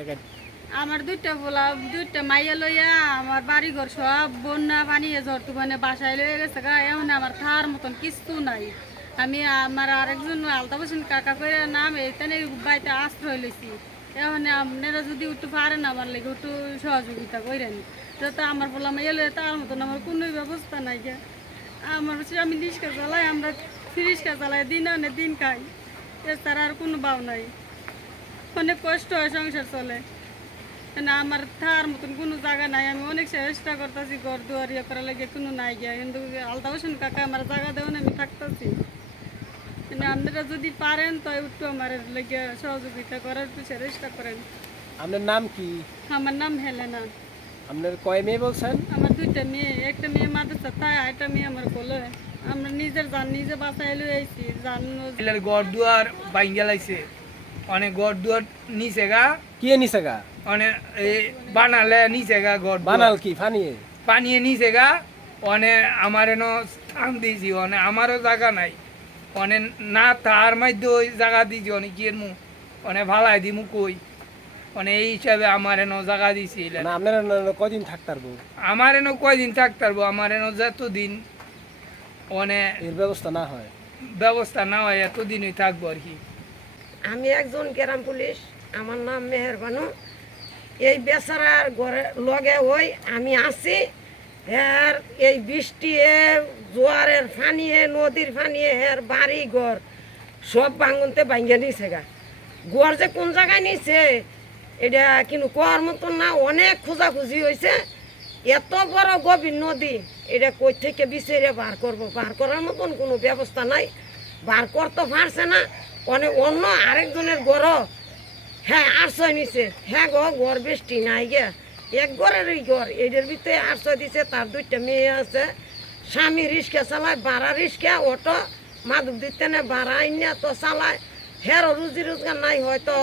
দেখেন। আমার দুইটা বলা, দুইটা মাইয়া লইয়া আমার বাড়ি ঘর সব বন্যা পানি ঝড় তুফানে বাসায় লয়ে গেছে গা। এখন আমার থার মতন কিছু নাই। আমি আমার আরেকজন আলতা বসেন কাকা করে নাম এখানে বাড়িতে আশ্রয় লইছি। এখন আপনারা যদি একটু পারেন আমার লেগে, একটু সহযোগিতা করেন তো আমার বললাম এলো তার মতন আমার কোনো ব্যবস্থা নাই গে। আমার আমি রিক্সা চালাই আমরা রিক্সা চালাই দিন আনে দিন খাই। এছাড়া আর কোনো বাউ নাই। অনেক কষ্ট হয় সংসার চলে। না আমার থার মতন কোনো জায়গা নাই। আমি অনেক চেষ্টা করতেছি ঘর দুয়ার ইয়ে করার লাগে কোনো নাই গিয়া। কিন্তু আলতা হোসেন কাকা আমার জায়গা দেবেন আমি থাকতেছি। কিন্তু আপনারা যদি পারেন তো একটু আমার লেগে সহযোগিতা করার একটু চেষ্টা করেন। আপনার নাম কি? আমার নাম হেলেনা। আপনার কয় মেয়ে বলছেন? আমার দুইটা মেয়ে একটা মেয়ে মাদ্রাসা তাই একটা মেয়ে আমার কোলে। আমরা নিজের জান নিজে বাসায় লই আইছি জান ঘর দুয়ার বাইঙ্গা লাইছে কি নিছে গা। অনেক এই বানালে নিচে গা ঘর বানাল কি? ফানিয়ে? পানিয়ে নিচে গা। অনে আমার এন স্থান আমারও জায়গা নাই। অনে না তার মধ্যে ওই জায়গা দিয়েছি অনেক কি মু অনে ভালাই দিমু কই? অনে এই হিসাবে আমার এন জায়গা এলার। না আপনারা না- কয়দিন থাকতার বউ? আমার এন কয়দিন থাকতে পারব আমার এন যতদিন অনে এর ব্যবস্থা না হয়। ব্যবস্থা না হয় এতদিনই থাকব আর কি। আমি একজন গ্রাম পুলিশ, আমার নাম মেহেরবানু। এই বেচারার ঘরে লগে ওই আমি আছি। এর এই বৃষ্টি জোয়ারের ফানিয়ে নদীর ফানিয়ে এর বাড়ি ঘর, সব ভাঙনতে ভাঙ্গে নিছে গা। গোয়ার যে কোন জায়গায় নিছে, এটা কিন্তু কোয়ার মতন না, অনেক খোঁজাখুঁজি হয়েছে এত বড় গভীর নদী, এটা কই থেকে বিচেরে বার করব? বার করার মতন কোনো ব্যবস্থা নাই। বার করতে পারছে না। অনেক অন্য আরেকজনের ঘর। হ্যাঁ আশ্রয় নিছে। হ্যাঁ গো, ঘর বৃষ্টি নাই গে। এক ঘরেরই ঘর। এদের ভিতরে আশ্রয় দিছে, তার দুইটা মেয়ে আছে। স্বামী রিক্সা চালায় বাড়া রিক্সা, অটো, মাদুক দিতে না বাড়া আইনা তো চালায়। হ্যাঁ রুজি রোজগার নাই, হয়তো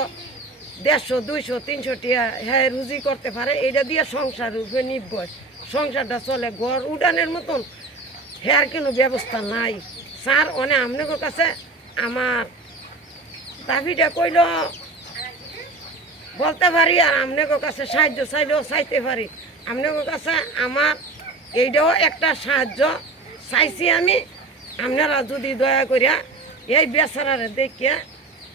দেড়শো, দুইশো, তিনশো টিয়া হ্যাঁ রুজি করতে পারে। এটা দিয়ে সংসার রূপে নির্ভর। সংসারটা চলে, ঘর উডানের মতন। হ্যাঁ কোনো ব্যবস্থা নাই। স্যার অনেক আপনাদের কাছে, আমার দাবিটা কইল, বলতে পারি আর আপনাদের কাছে সাহায্য চাইলেও চাইতে পারি। আপনাদের কাছে আমার এইটাও একটা সাহায্য চাইছি আমি। আপনারা যদি দয়া করিয়া এই বেচারারে দেখিয়া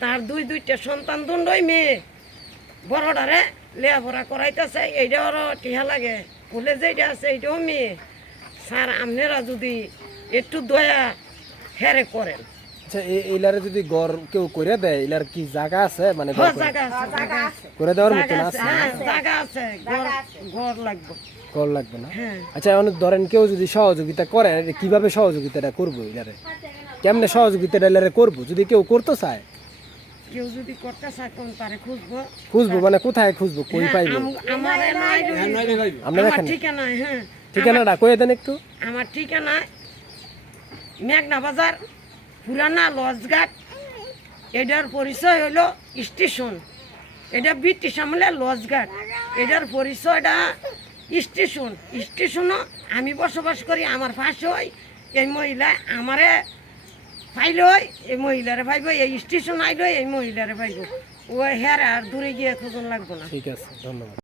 তার দুই দুইটা সন্তান দুই মেয়ে বড়টারে লেয়াপড়া করাইতেছে, এইটাও টিহা লাগে। বলে যেটা আছে এইটাও মেয়ে। স্যার, আপনারা যদি একটু দয়া হেরে করেন। আচ্ছা এইলারে যদি গড় কেউ করে দেয় এলার কি জায়গা আছে? মানে হ্যাঁ, করে- জায়গা আছে জায়গা আছে। করে দেওয়ার মতন আছে আছে হ্যাঁ? জায়গা আছে ঘর ঘর লাগবে। ঘর লাগবে না? হ্যাঁ। আচ্ছা এখন ধরেন কেউ যদি সহযোগিতা করে কীভাবে সহযোগিতাটা করব এলারে? কেমনে সহযোগিতাটা এলারে করব? যদি কেউ করতে চায়? কেউ যদি করতে চায় কোন তারে খুঁজবো? খুঁজবো মানে কোথায় খুঁজবো কই হ্যাঁ, পাইবো? আমার নাই আপনার এখানে ঠিকানা হ্যাঁ। ঠিকানাটা কয়ে দেন একটু। আমার ঠিকানা মেঘনা বাজার পুরানা লজঘাট। এটার পরিচয় হলো স্টেশন। এটা ব্রিটিশ আমলে লজঘাট। এটার পরিচয়টা স্টেশন। স্টেশনও আমি বসবাস করি, আমার পাশে হয়, এই মহিলা আমারে ফাইল পাইল এই মহিলারে পাইব, এই স্টেশন আইল এই মহিলারে পাইব। ও হ্যাঁ আর দূরে গিয়ে খুঁজন লাগবো না। ঠিক আছে, ধন্যবাদ।